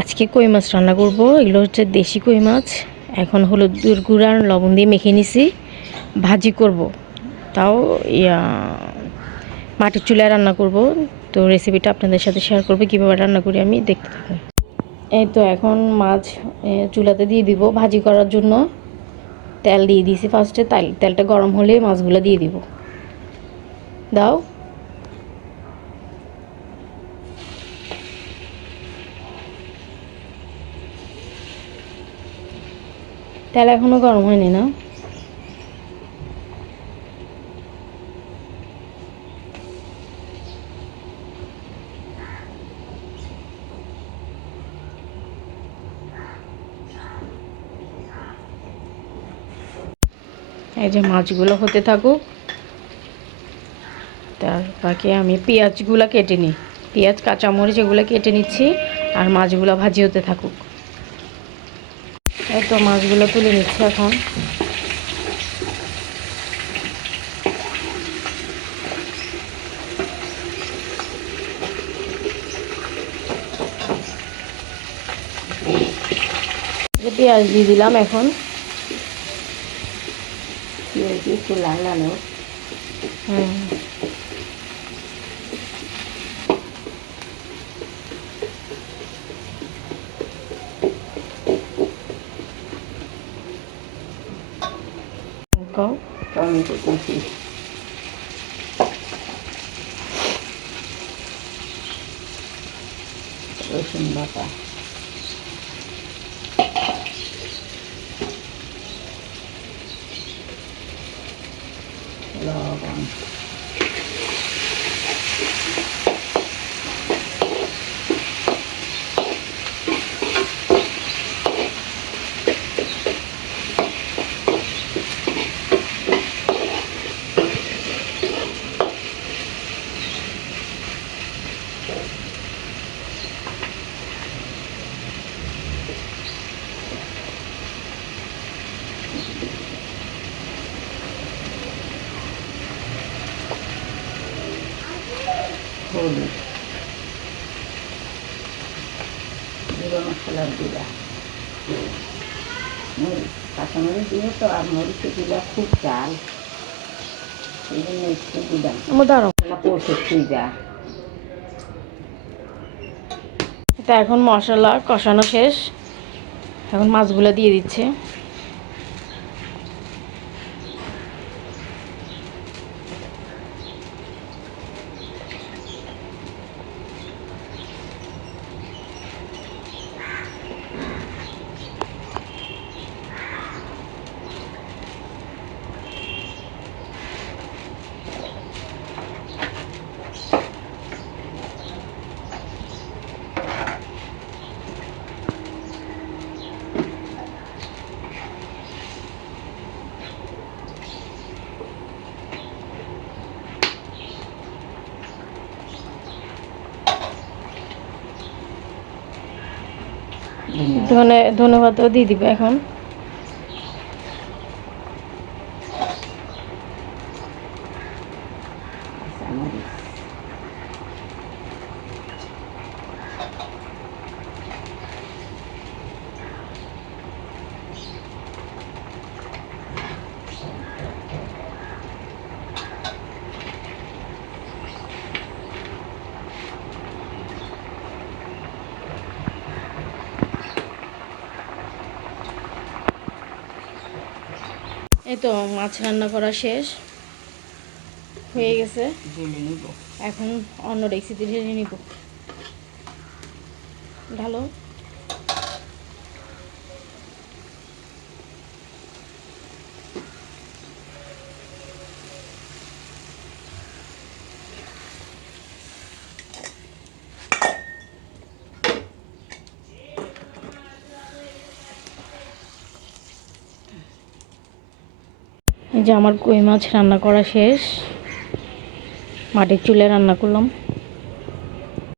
আজকে কই মাছ রান্না করব। এগুলো হচ্ছে দেশি কই মাছ। এখন হলুদের গুঁড়া আর লবণ দিয়ে মেখে নিছি, ভাজি করব। তাও মাটির চুলায় রান্না করব। তো রেসিপিটা আপনাদের সাথে শেয়ার করব কীভাবে রান্না করি, আমি দেখতে থাকুন। এই তো এখন মাছ চুলাতে দিয়ে দিব ভাজি করার জন্য। তেল দিয়ে দিয়েছি ফার্স্টে, তেলটা গরম হলে মাছগুলো দিয়ে দিব। দাও, তেল এখনও গরম হয়নি না? এই যে মাছগুলো হতে থাকুক, তার বাকি আমি পেঁয়াজগুলো কেটে নিই। পেঁয়াজ কাঁচামরিচ এগুলো কেটে নিচ্ছি, আর মাছগুলো ভাজি হতে থাকুক। এই তো মাছগুলো তুলে নিচ্ছি এখন। পেঁয়াজ দিয়ে দিলাম এখন। পেঁয়াজ দিয়ে একটু লাল লাল হোক। টমেটো কুচি, রসুন বাটা, লবণ, হলুদ, জিরা মশলার গুঁড়া, মরিচ, কাঁচামরিচ দিয়ে তো, আর মরিচের গুঁড়া খুব চাল, এই জন্য একটু দিলাম। মশলা কষে যা। এটা এখন মশলা কষানো শেষ, এখন মাছগুলো দিয়ে দিচ্ছে। ধন্যবাদও দিয়ে দিবে এখন। এই তো মাছ রান্না করা শেষ হয়ে গেছে। এখন অন্য রেসিপি ঢেলে নিব। ঢালো। এই যে আমার কই মাছ রান্না করা শেষ, মাটির চুলায় রান্না করলাম।